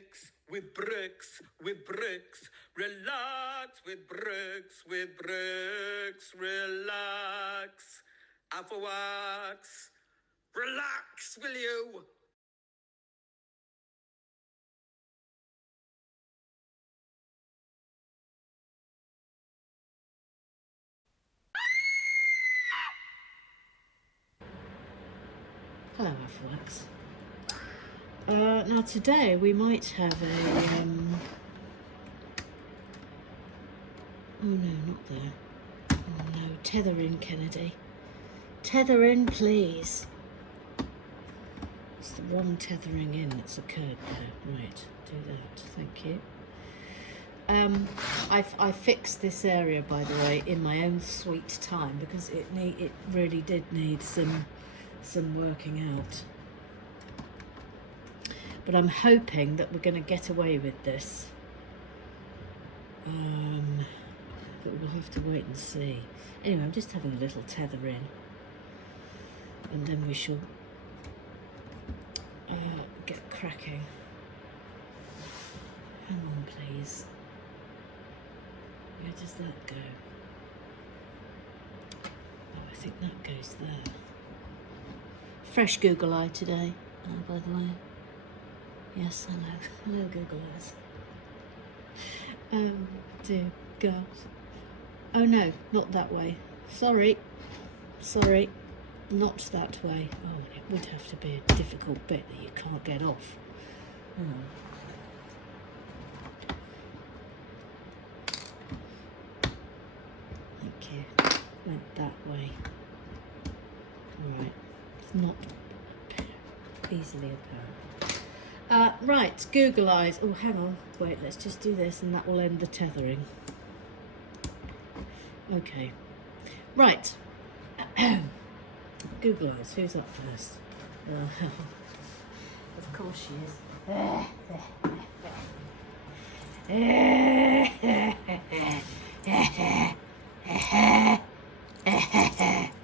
mix with bricks, relax with bricks, relax. Alpha wax, relax, will you? Hello, Aflax. Now today we might have a oh no, not there. Oh no, tether in, Kennedy. Tether in, please. It's the wrong tethering in that's occurred there. Right, do that. Thank you. I fixed this area, by the way, in my own sweet time because it really did need some working out. But I'm hoping that we're going to get away with this. But we'll have to wait and see. Anyway, I'm just having a little tether in, and then we shall get cracking. Hang on, please. Where does that go? Oh, I think that goes there. Fresh Google Eye today, by the way. Yes, hello Google Eyes. Dear God. Oh no, not that way. Sorry, not that way. Oh, it would have to be a difficult bit that you can't get off. Thank you. Went that way. Right, it's not easily apparent. Right, Google Eyes. Oh, hang on. Wait, let's just do this and that will end the tethering. Okay. Right. Google Eyes. Who's up first? Of course she is.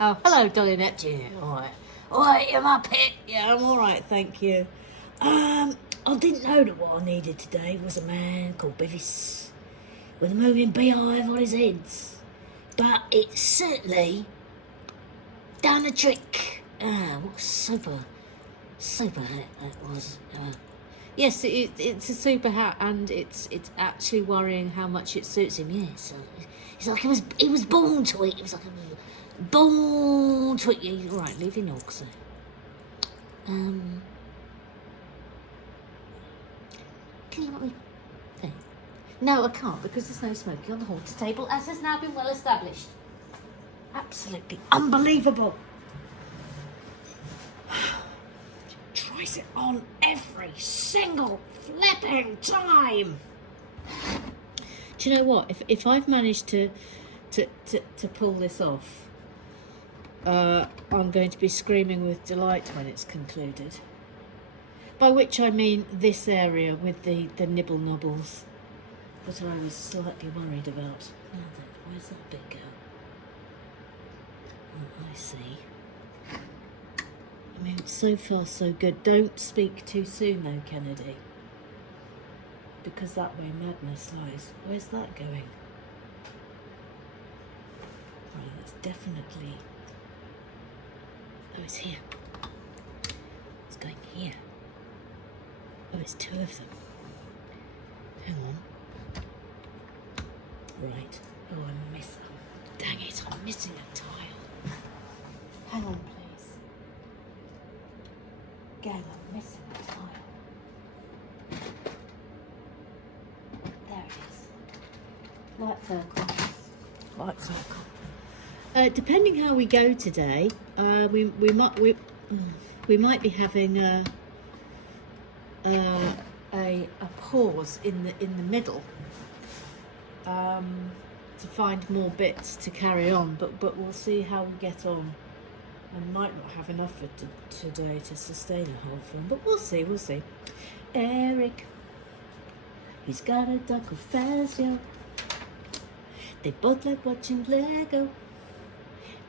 Oh, hello, Dolly Neptune. Alright. Alright, you're my pet. Yeah, I'm alright, thank you. I didn't know that what I needed today was a man called Beavis with a moving beehive on his head. But it certainly done the trick. What super hat that was. Yes, it's a super hat, and it's actually worrying how much it suits him. Yes, it's like he was born to it. It was like born to it. Yeah, right, leave your knock, sir. Can you let me think? No, I can't, because there's no smoking on the halter table, as has now been well established. Absolutely unbelievable. Tries it on every single flipping time. Do you know what? If I've managed to pull this off, I'm going to be screaming with delight when it's concluded. By which I mean this area with the nibble nobbles that I was slightly worried about. Now then, where's that bit go? Oh, I see. I mean, so far so good. Don't speak too soon though, Kennedy. Because that way madness lies. Where's that going? Right, that's definitely... Oh, it's here. It's going here. Oh, it's two of them. Hang on. Right. Oh, I'm missing... Dang it, I'm missing a tile. Hang on, please. Gang, I'm missing a tile. There it is. Light circle. Light circle. Depending how we go today, we might be having a pause in the middle to find more bits to carry on, but we'll see how we get on. I might not have enough for today to sustain a whole film, but we'll see. Eric, he's got a duck of Fazio. They both like watching Lego,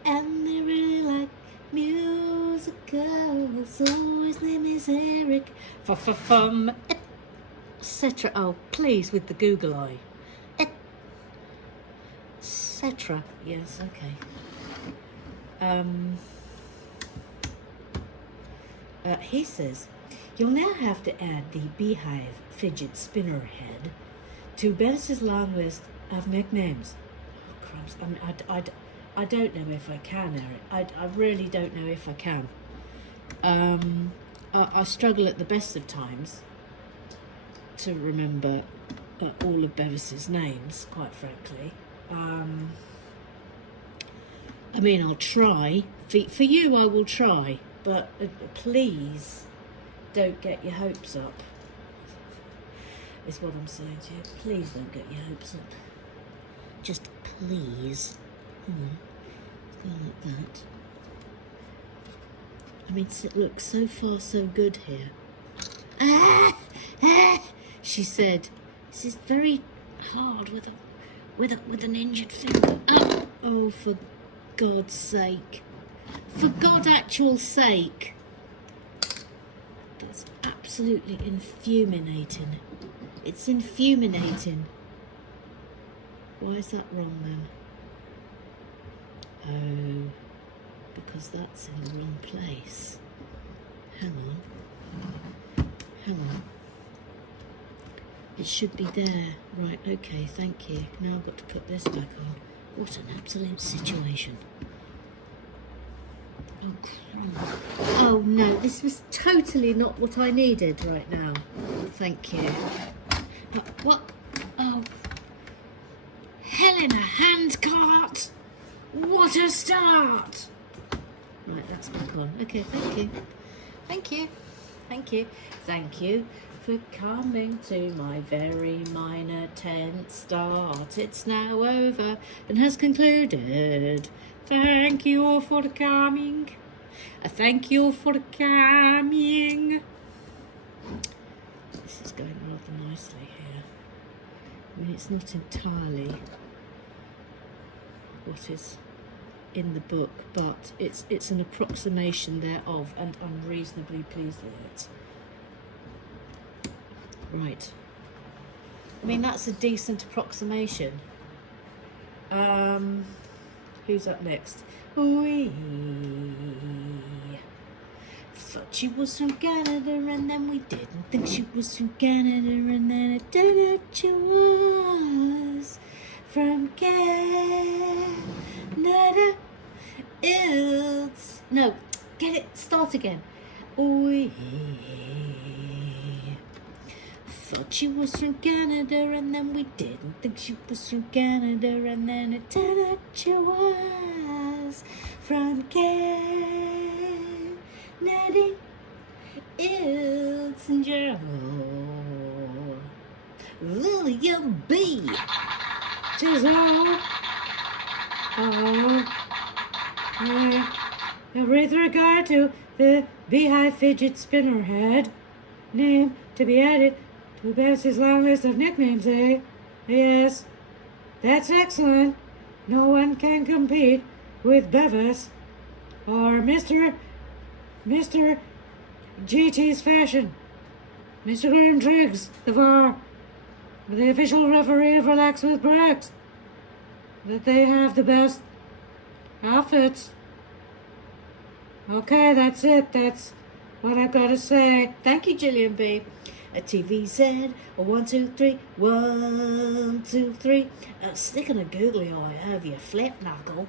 and they really like musicals. So his name is Eric. etc. Oh, please, with the Google eye. Etc. Yes, okay. He says, you'll now have to add the Beehive fidget spinner head to Bevis's long list of nicknames. Oh, crumbs. I mean, I don't know if I can, Eric. I really don't know if I can. I struggle at the best of times to remember all of Bevis's names, quite frankly. I mean, I'll try. For you, I will try. But please don't get your hopes up, is what I'm saying to you. Please don't get your hopes up. Just please. Go like that. I mean, look, so far so good here. She said, this is very hard with an injured finger. Oh, for God's sake. For God's actual sake. That's absolutely infuriating. It's infuriating. Why is that wrong then? Oh, because that's in the wrong place. Hang on. It should be there. Right, okay, thank you. Now I've got to put this back on. What an absolute situation. Oh, crumbs. Oh no, this was totally not what I needed right now. Thank you. What? Oh. Hell in a handcart! What a start! Right, that's back on. Okay, thank you. Thank you. Thank you. Thank you for coming to my very minor tent start. It's now over and has concluded. Thank you all for the coming. Thank you all for the coming. This is going rather nicely here. I mean, it's not entirely what is in the book, but it's an approximation thereof, and I'm reasonably pleased with it. Right. I mean, that's a decent approximation. Who's up next? We thought she was from Canada, and then we didn't think she was from Canada, and then it turned out she was from Canada. No, get it, start again. We thought she was from Canada, and then we didn't think she was from Canada, and then it turned out she was from Canada. It's Joe William B. Giselle. With regard to the Beehive fidget spinner head, name to be added to Bess's long list of nicknames, eh? Yes, that's excellent. No one can compete with Bevis or Mr. GT's fashion. Mr. Graham Triggs, the official referee of Relax with Brooks. That they have the best outfits. Okay, that's it. That's what I've got to say. Thank you, Gillian B. A TVZ, a 1, 2, 3, 1, 2, 3. Stick on a googly eye over your flip knuckle.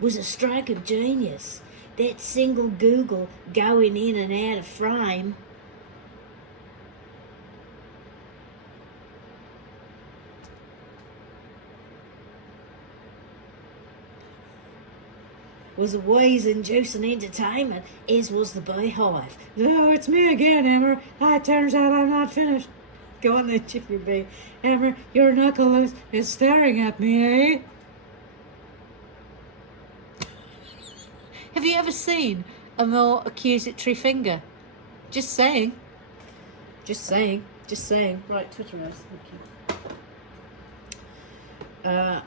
Was a stroke of genius. That single Google going in and out of frame. Was a wheeze-inducing entertainment, as was the Beehive. No, it's me again, Emmer. It turns out I'm not finished. Go on then, Chippy B. Emmer, your knuckle is staring at me, eh? Have you ever seen a more accusatory finger? Just saying. Just saying. Just saying. Right, Twitterize. Thank you.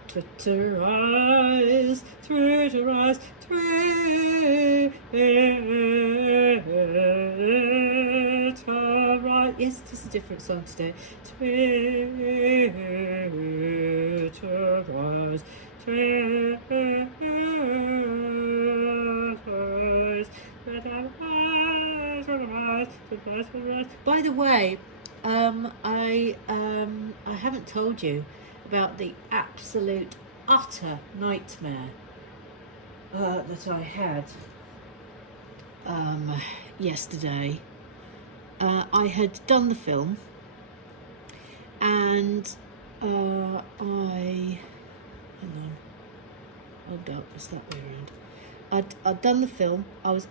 Twitterize, Twitterize, Twitterize. is just a different song today. Twitterwise, by the way, I haven't told you about the absolute utter nightmare that I had yesterday. I had done the film, and hang on, oh darkness, that way around. I'd done the film. I was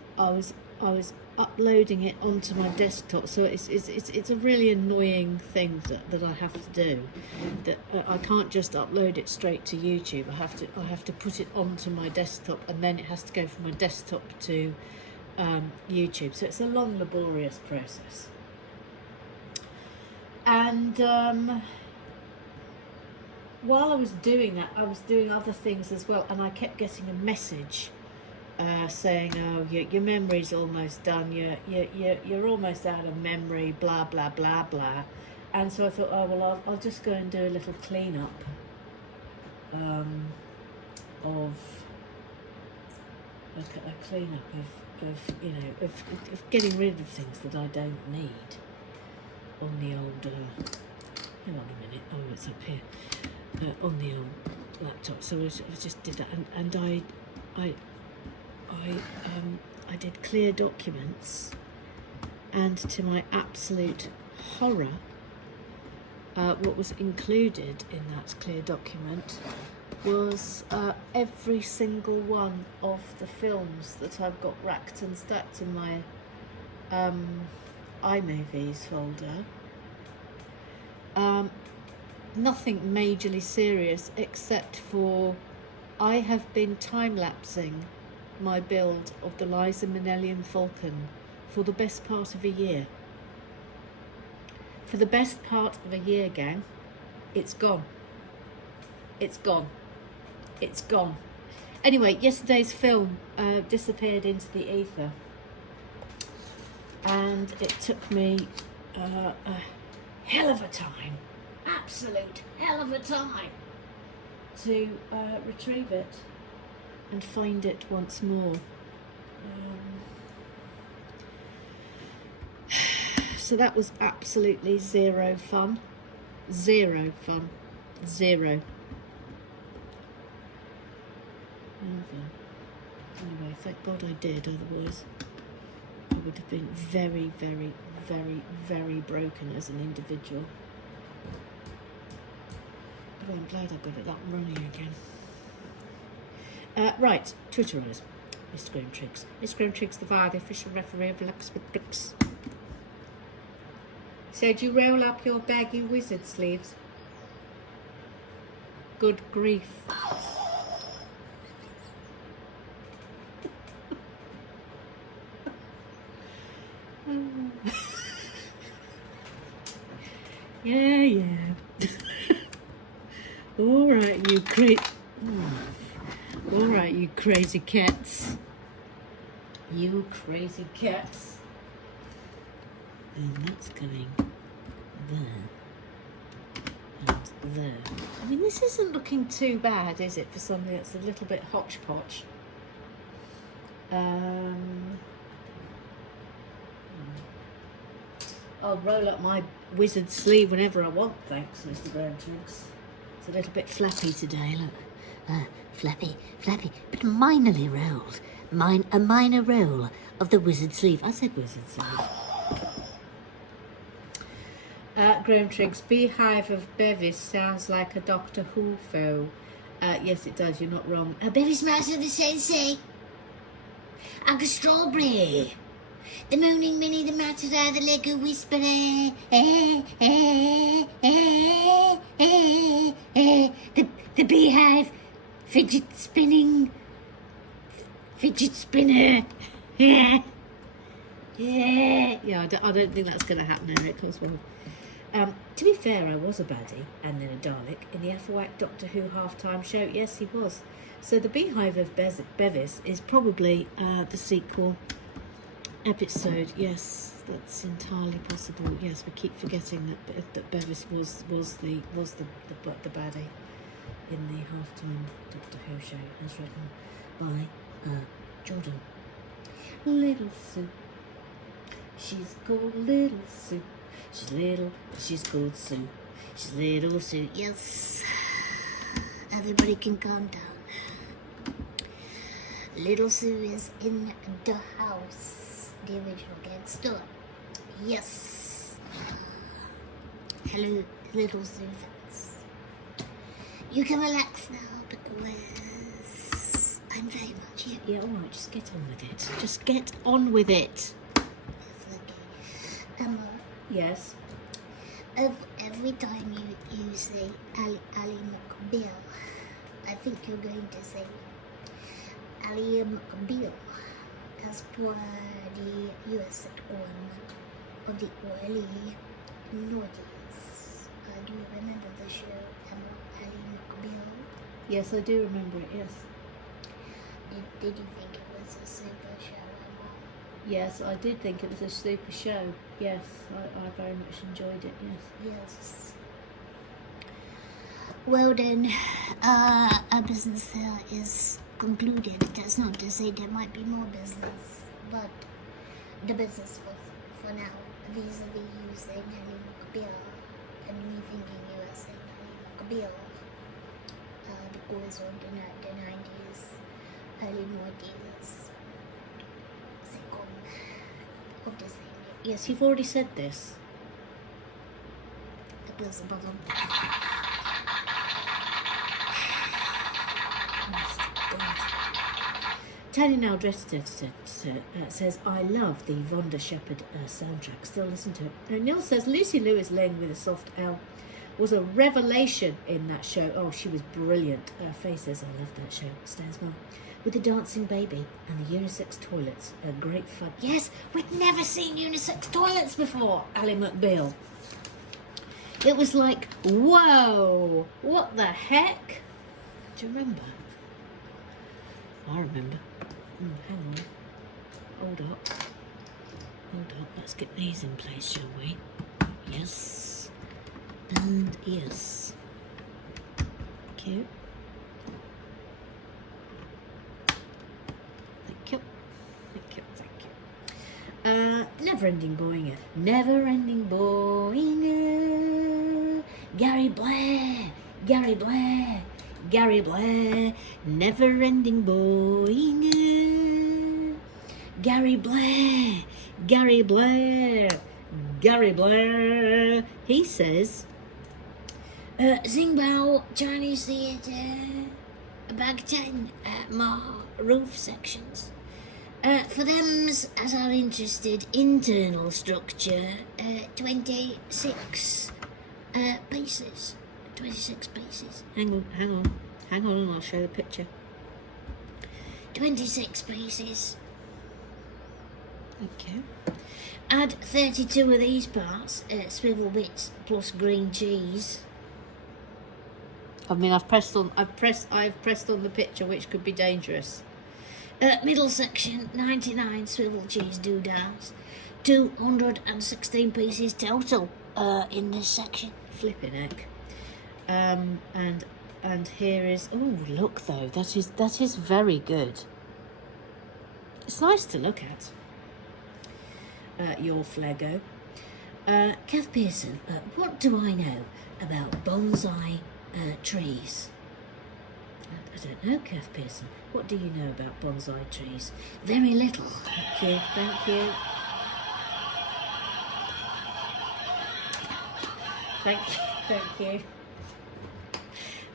uploading it onto my desktop, so it's a really annoying thing that I have to do. That I can't just upload it straight to YouTube. I have to put it onto my desktop, and then it has to go from my desktop to YouTube. So it's a long, laborious process. And while I was doing that, I was doing other things as well, and I kept getting a message saying, "Oh, your memory's almost done. You're almost out of memory. Blah blah blah blah." And so I thought, oh well, I'll just go and do a little cleanup of a cleanup of getting rid of things that I don't need on the old. Hang on a minute. Oh, it's up here on the old laptop. So I just did that, and I did clear documents, and to my absolute horror, what was included in that clear document was every single one of the films that I've got racked and stacked in my iMovies folder. Nothing majorly serious, except for I have been time-lapsing my build of the Liza Minnelli Falcon for the best part of a year. For the best part of a year, gang. It's gone. It's gone. It's gone. Anyway, yesterday's film disappeared into the ether, and it took me a hell of a time, absolute hell of a time, to retrieve it and find it once more. So that was absolutely zero fun. Zero fun. Zero. Anyway, thank God I did, otherwise I would have been very, very, very, very broken as an individual. But I'm glad I got it up and running again. Right, Twitterize. Mr. Graham Triggs. Mr. Graham Triggs, the VAR, the official referee of Lux with Bricks. So, do you roll up your baggy wizard sleeves? Good grief. Yeah. All right, you crazy cats. You crazy cats. And that's going there and there. I mean, this isn't looking too bad, is it, for something that's a little bit hodgepodge? I'll roll up my wizard sleeve whenever I want, thanks, Mr. Graham Triggs. It's a little bit flappy today, look. Flappy, but minorly rolled. A minor roll of the wizard sleeve. I said wizard sleeve. Graham Triggs, Beehive of Bevis sounds like a Doctor Who foe. Yes, it does, you're not wrong. Bevis Master the Sensei. Uncle Strawberry. The Moaning Minnie, the Matador, the Lego Whisperer. The Beehive. Fidget spinner. Yeah, I don't think that's going to happen, Eric Oswald. To be fair, I was a baddie and then a Dalek in the Athelwack Doctor Who half-time show. Yes, he was. So the Beehive of Bevis is probably the sequel episode. Yes, that's entirely possible. Yes, we keep forgetting that Bevis was the baddie in the halftime Doctor Who show, as written by Jordan. Little Sue. She's called Little Sue. She's little, but she's called Sue. She's Little Sue. Yes. Everybody can calm down. Little Sue is in the house. The original gangster. Yes. Hello, Little Sue fans. You can relax now because I'm very much here. Yeah, alright, just get on with it. Just get on with it. Yes, okay. Emma. Yes. Every time you say Ali McBeal, I think you're going to say Ali McBeal as per the US sitcom of the early noughties. Do you remember the show Ali McBeal? Yes, I do remember it, yes. Did you think it was a super show, Emma? Yes, I did think it was a super show. Yes, I very much enjoyed it, yes. Yes. Well then, our business here is concluded. That's not to say there might be more business, but the business for now, vis-a-vis you saying Ali McBeal and me thinking you were saying Ali McBeal, because of the 90s, early noughties sitcom of the same year. Yes, you've already said this. The bill's above. Tanya now dressed says, I love the Vonda Shepherd soundtrack. Still listen to it. Neil says, Lucy Lewis laying with a soft L was a revelation in that show. Oh, she was brilliant. Faye says, I love that show. Stands well. With the dancing baby and the unisex toilets. Great fun. Yes, we'd never seen unisex toilets before, Ali McBeal. It was like, whoa, what the heck? Do you remember? I remember. Hang on. Hold up. Let's get these in place, shall we? Yes. And yes. Thank you. Never-ending Boinger. Never-ending Boinger. Gary Blair. Never-ending Boinger. Gary Blair. He says, Xingbao Chinese Theatre, Bag 10 at Ma roof sections. For them as are interested, internal structure, 26 paces. 26 paces. Hang on, and I'll show the picture. 26 paces. Okay. Add 32 of these parts, swivel bits plus green cheese. I mean, I've pressed on the picture, which could be dangerous. Middle section, 99 swivel cheese doodads, 216 pieces total in this section. Flipping heck. And here is, oh look though, that is very good. It's nice to look at. Your Flego. Kev Pearson, what do I know about bonsai trees? I don't know, Kev Pearson. What do you know about bonsai trees? Very little.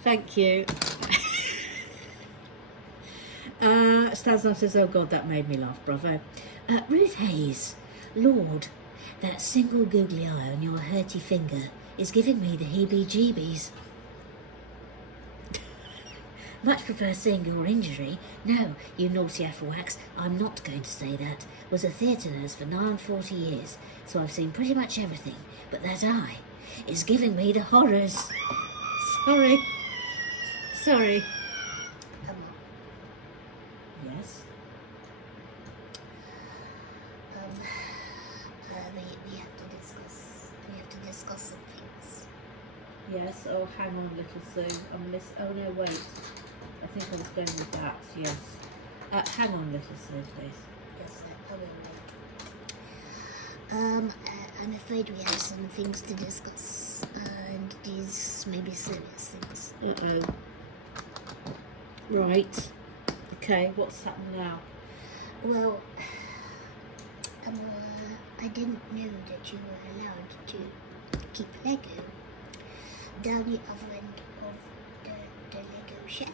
Thank you. Stanisław says, oh God, that made me laugh, bravo. Ruth Hayes, Lord, that single googly eye on your hurty finger is giving me the heebie-jeebies. Much prefer seeing your injury. No, you naughty Afrowax, I'm not going to say that. Was a theatre nurse for 40 years, so I've seen pretty much everything. But that eye is giving me the horrors. Sorry. Yes? discuss some things. Yes. Oh, hang on, little Sue. Oh no, wait. I think I was going with that. Yes. Hang on, little Sue, please. Yes, I will wait. I'm afraid we have some things to discuss, and these may be serious things. Uh-oh. Right. Okay, what's happened now? Well, I didn't know that you were allowed to keep Lego down the other end of the Lego shed.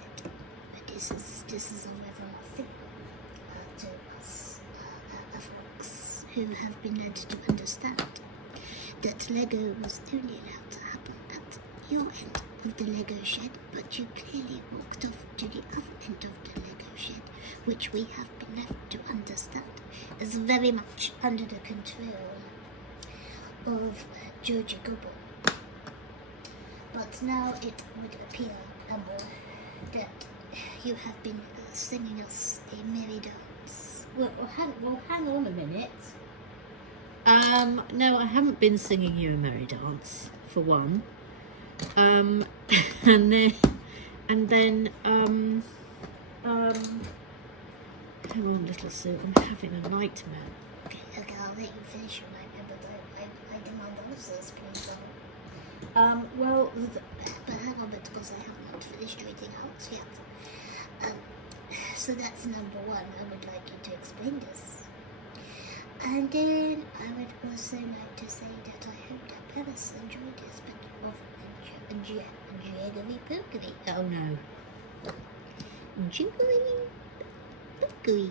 But this is a regular thing to us folks who have been led to understand that Lego was only allowed to happen at your end of the Lego shed, but you clearly walked off to the other end of the Lego shed, which we have been left to understand is very much under the control of Georgie Gobble. But now it would appear, Amber, that you have been singing us a merry dance. Well, hang on a minute. No, I haven't been singing you a merry dance, for one. And then, hang on, little Sue, I'm having a nightmare. Okay, I'll let you finish your nightmare, but I demand answers, please. Well, But hang on, because I have not finished reading out yet. So that's number one. I would like you to explain this. And then I would also like to say that I hope that Paris enjoyed this bit of jiggery pookery. oh no. Jiggery pookery.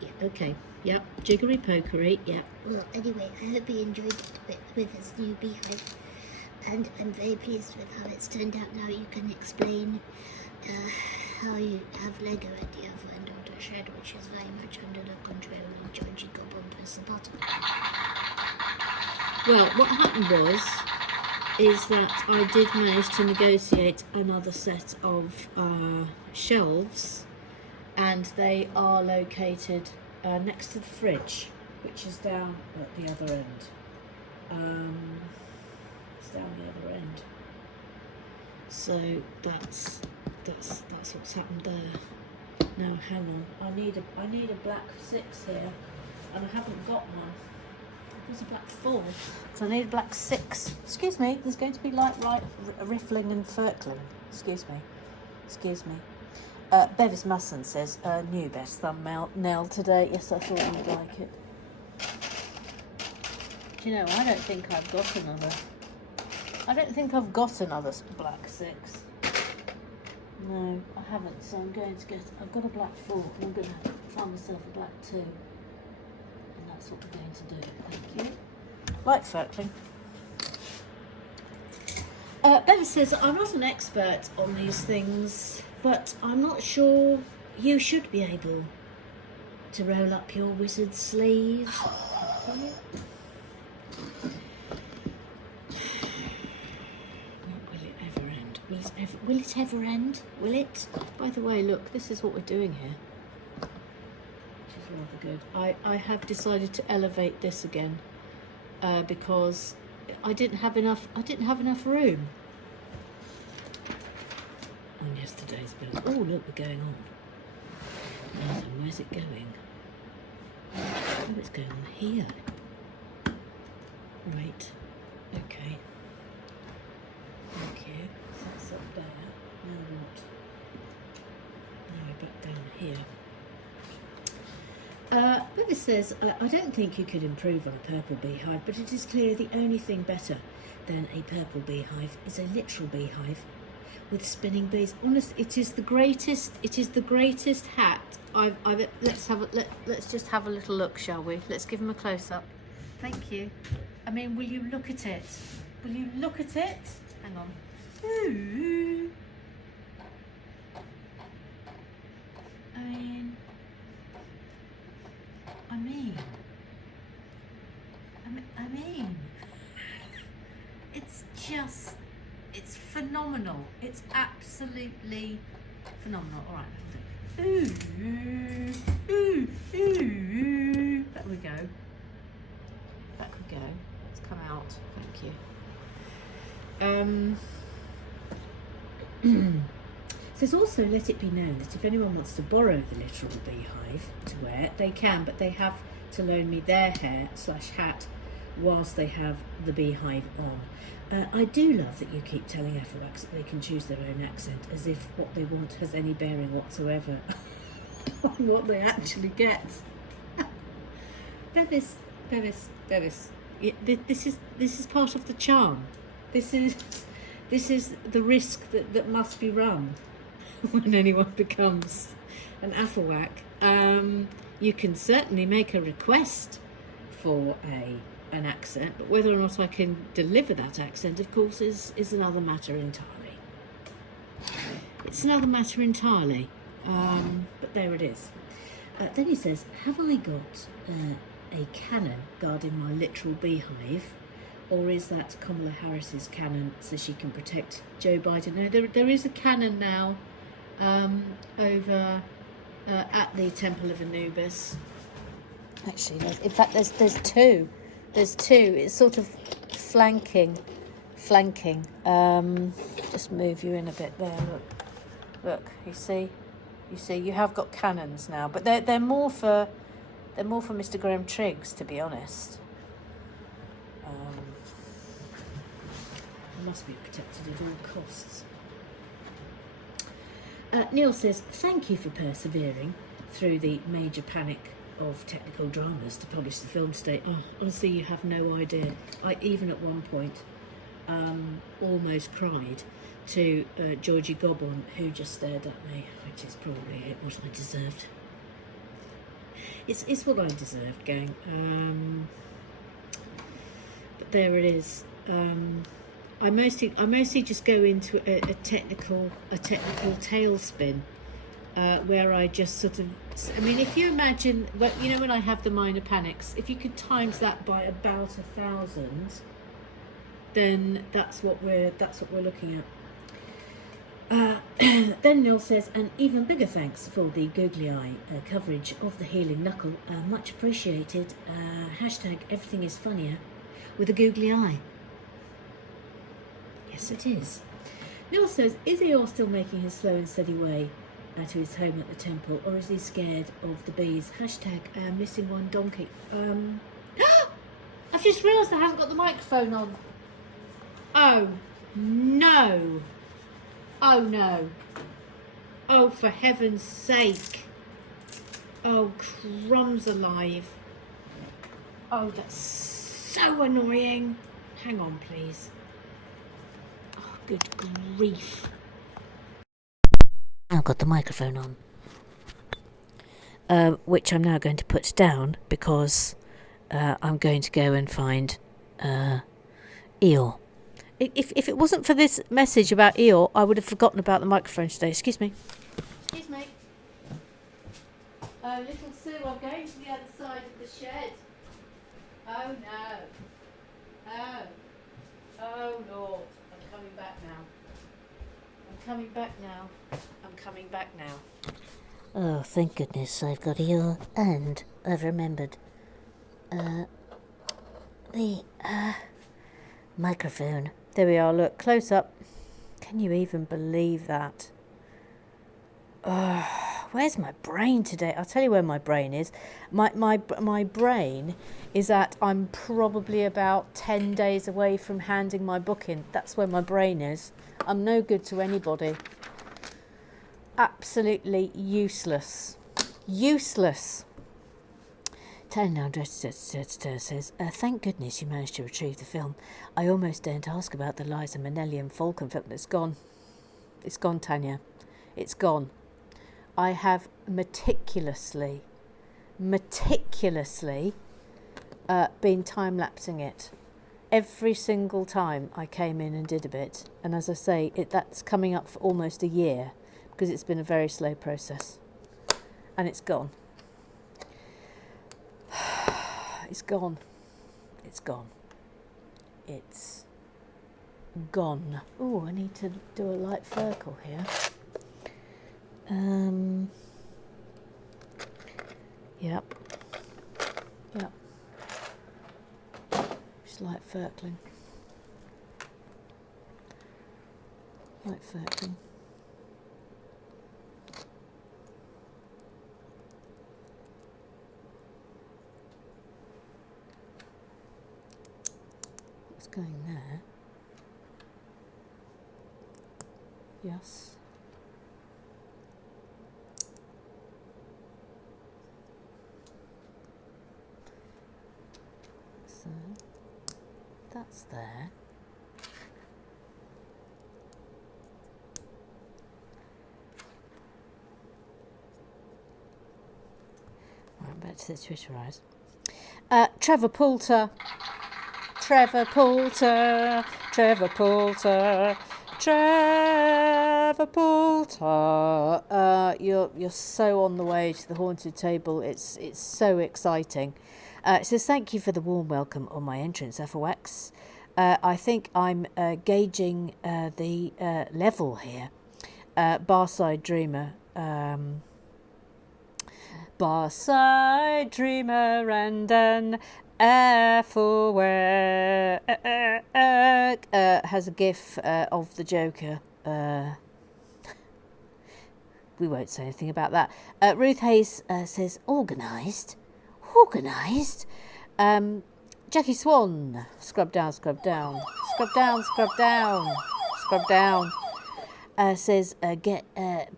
Yeah, okay. Yep. Jiggery pokery. Yep. Well, anyway, I hope he enjoyed it with his new beehive, and I'm very pleased with how it's turned out. Now you can explain how you have Lego at the other end of the shed, which is very much under the control of Georgie Gobble and Press the button. Well, what happened is that I did manage to negotiate another set of shelves, and they are located next to the fridge, which is down at the other end. It's down the other end. So that's what's happened there. Now hang on, I need a black 6 here, and I haven't got one. It was a black 4, so I need a black 6. Excuse me, there's going to be right riffling and firkling. Excuse me. Bevis Masson says, new best thumbnail today. Yes, I thought you'd like it. Do you know, I don't think I've got another black 6. No, I haven't, so I've got a black 4, and I'm going to find myself a black 2. And that's what we're going to do. Thank you. Like firkling. Bevis says, I'm not an expert on these things, but I'm not sure you should be able to roll up your wizard's sleeve. Will it ever end? Will it ever end? Will it? By the way, look, this is what we're doing here. Which is rather good. I have decided to elevate this again because I didn't have enough room on yesterday's build. Oh, look, we're going on. Now then, where's it going? Oh, it's going on here. Right. Okay. Thank you. So that's up there. Now what? Now we're back down here. Bevis says, I don't think you could improve on a purple beehive, but it is clear the only thing better than a purple beehive is a literal beehive with spinning bees. Honest, it is the greatest hat I've let's just have a little look, shall we? Let's give him a close up. Thank you. I mean, will you look at it? Will you look at it? Hang on. Ooh. I mean, it's just It's phenomenal. It's absolutely phenomenal. All right. Ooh, ooh, ooh. Back we go. Back we go. It's come out. Thank you. Says also, let it be known that if anyone wants to borrow the literal beehive to wear, they can, but they have to loan me their hair/hat whilst they have the beehive on. I do love that you keep telling Afrowax that they can choose their own accent, as if what they want has any bearing whatsoever on what they actually get. Bevis. This is part of the charm. This is the risk that must be run when anyone becomes an Afrowack. You can certainly make a request for an accent, but whether or not I can deliver that accent, of course, is another matter entirely. It's another matter entirely, but there it is. Then he says, have I got a cannon guarding my literal beehive, or is that Kamala Harris's cannon so she can protect Joe Biden? No, there is a cannon now over at the Temple of Anubis. Actually, in fact, there's two. There's two. It's sort of flanking. Just move you in a bit there. Look. You see. You have got cannons now, but they're more for Mr. Graham Triggs, to be honest. They must be protected at all costs. Neil says, thank you for persevering through the major panic of technical dramas to publish the film today. Oh, honestly, you have no idea. I even at one point almost cried to Georgie Gobbon, who just stared at me, which is probably what I deserved. It's what I deserved, gang. But there it is. I mostly just go into a technical tailspin. Where I just sort of, I mean, if you imagine, well, you know, when I have the minor panics, if you could times that by about 1,000, then that's what we're looking at. Then Neil says, an even bigger thanks for the googly eye coverage of the healing knuckle, much appreciated. Hashtag everything is funnier with a googly eye. Yes, it is. Neil says, is Eeyore still making his slow and steady way to his home at the temple, or is he scared of the bees? Hashtag missing one donkey. I've just realised I haven't got the microphone on. Oh no. Oh, for heaven's sake. Oh, crumbs alive. Oh, that's so annoying. Hang on, please. Oh, good grief. I've got the microphone on, which I'm now going to put down because I'm going to go and find Eeyore. If it wasn't for this message about Eeyore, I would have forgotten about the microphone today. Excuse me. Excuse me. Little Sue, I'm going to the other side of the shed. Oh no. Oh Lord. I'm coming back now. Oh, thank goodness I've got Eeyore, and I've remembered the microphone. There we are, look, close up. Can you even believe that? Where's my brain today? I'll tell you where my brain is. My brain is that I'm probably about 10 days away from handing my book in. That's where my brain is. I'm no good to anybody. Absolutely useless. Tanya says, thank goodness you managed to retrieve the film. I almost daren't ask about the Liza Minnelli and Falcon film. It's gone. It's gone, Tanya. It's gone. I have meticulously been time-lapsing it. Every single time I came in and did a bit. And as I say, that's coming up for almost a year because it's been a very slow process. And it's gone. It's gone. It's gone. Oh, I need to do a light circle here. Yep. Yep. Just light circling. Light circling. What's going there? Yes. So that's there. Right, back to the Twitter eyes. Trevor Poulter. Trevor Poulter. Trevor Poulter. Trevor Poulter. You're so on the way to the haunted table. It's so exciting. It says, thank you for the warm welcome on my entrance, FOX. I think I'm gauging the level here. Barside Dreamer. Barside Dreamer and an FOX has a gif of the Joker. We won't say anything about that. Ruth Hayes says, organised. Organised. Jackie Swan, scrub down, scrub down, scrub down, scrub down, scrub down. Says,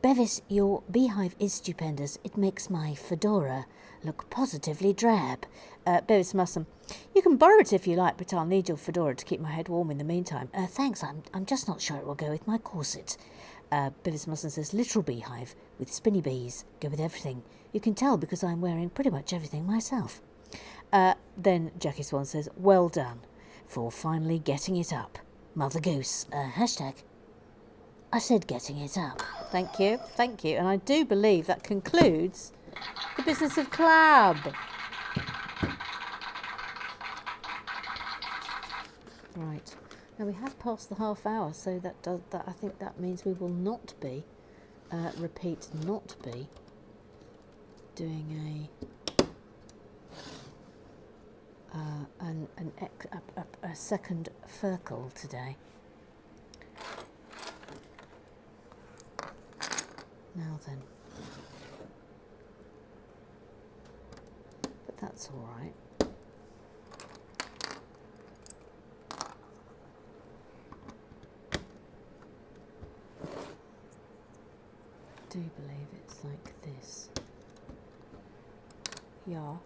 Bevis, your beehive is stupendous. It makes my fedora look positively drab. Bevis Mussum, you can borrow it if you like, but I'll need your fedora to keep my head warm in the meantime. Thanks, I'm just not sure it will go with my corset. Bevis Mussum says, literal beehive with spinny bees, go with everything. You can tell because I'm wearing pretty much everything myself. Then Jackie Swan says, well done for finally getting it up. Mother Goose, hashtag. I said getting it up. Thank you, thank you. And I do believe that concludes the business of Clab. Right. Now we have passed the half hour, so that I think that means we will not be, not be doing a second Ferkel today. Now then, but that's all right. I do believe it's like this. Yeah.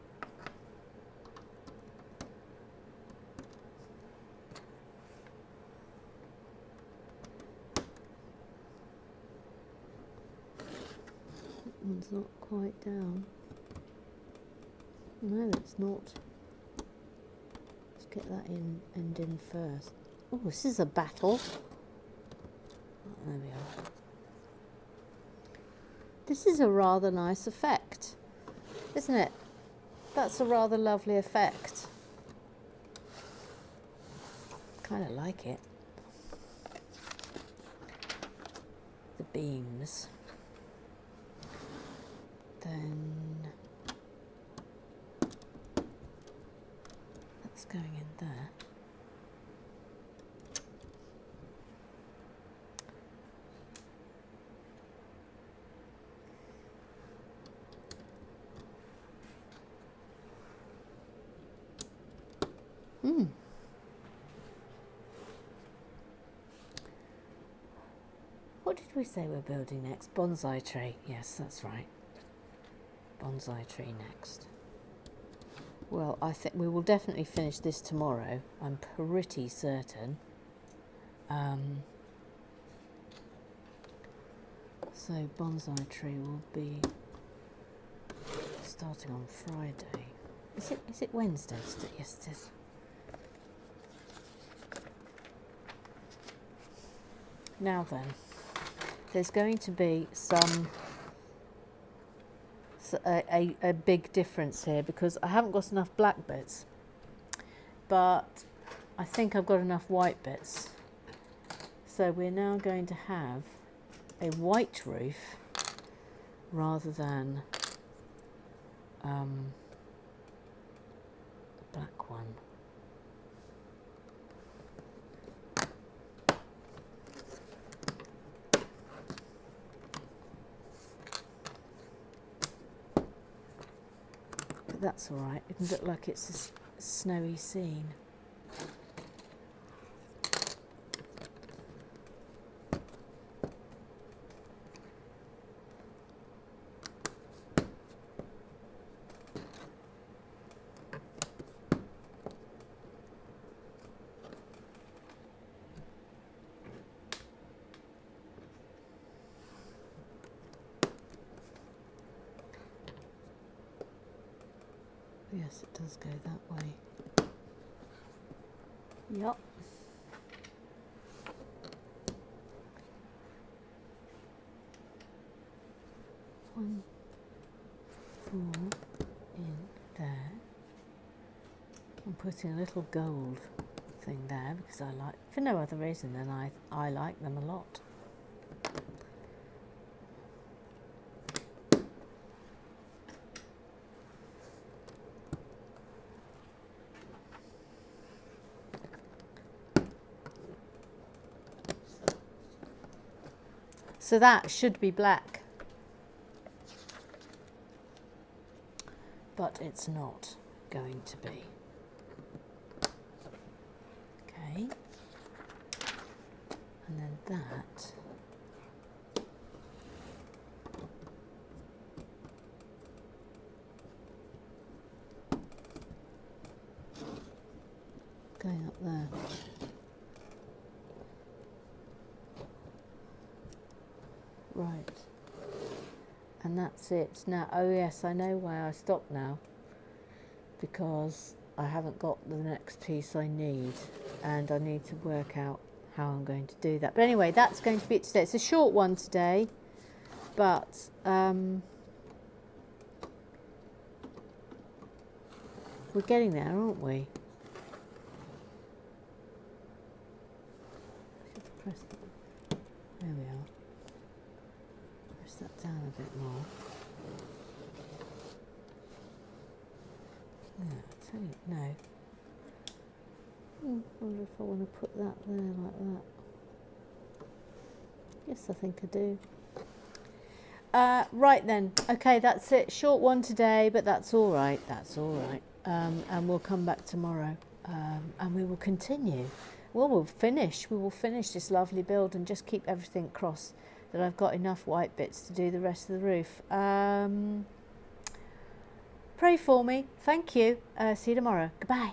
One's not quite down. No, it's not. Let's get that end in first. Oh, this is a battle. Oh, there we are. This is a rather nice effect, isn't it? That's a rather lovely effect. Kind of like it. The beams. Then that's going in there. What did we say we're building next? Bonsai tree. Yes, that's right. Bonsai tree next. Well, I think we will definitely finish this tomorrow. I'm pretty certain. So bonsai tree will be starting on Friday. Is it Wednesday? Yes, it is. Now then, there's going to be a big difference here because I haven't got enough black bits, but I think I've got enough white bits. So we're now going to have a white roof rather than a black one. But that's all right. It can look like it's a snowy scene. Yes, it does go that way. Yup. One, 4 in there. I'm putting a little gold thing there because I like, for no other reason than I like them a lot. So that should be black, but it's not going to be. Okay, and then that going up there. Right, and that's it. Now, oh yes, I know why I stopped now, because I haven't got the next piece I need, and I need to work out how I'm going to do that. But anyway, that's going to be it today. It's a short one today, but we're getting there, aren't we? Should press that. There we are. That down a bit more. Yeah, I tell you, no. I wonder if I want to put that there like that. Yes, I think I do. Right then, okay, that's it. Short one today, but that's all right. That's all right. And we'll come back tomorrow, and we will continue. Well, we'll finish. We will finish this lovely build and just keep everything crossed that I've got enough white bits to do the rest of the roof. Pray for me. Thank you. See you tomorrow. Goodbye.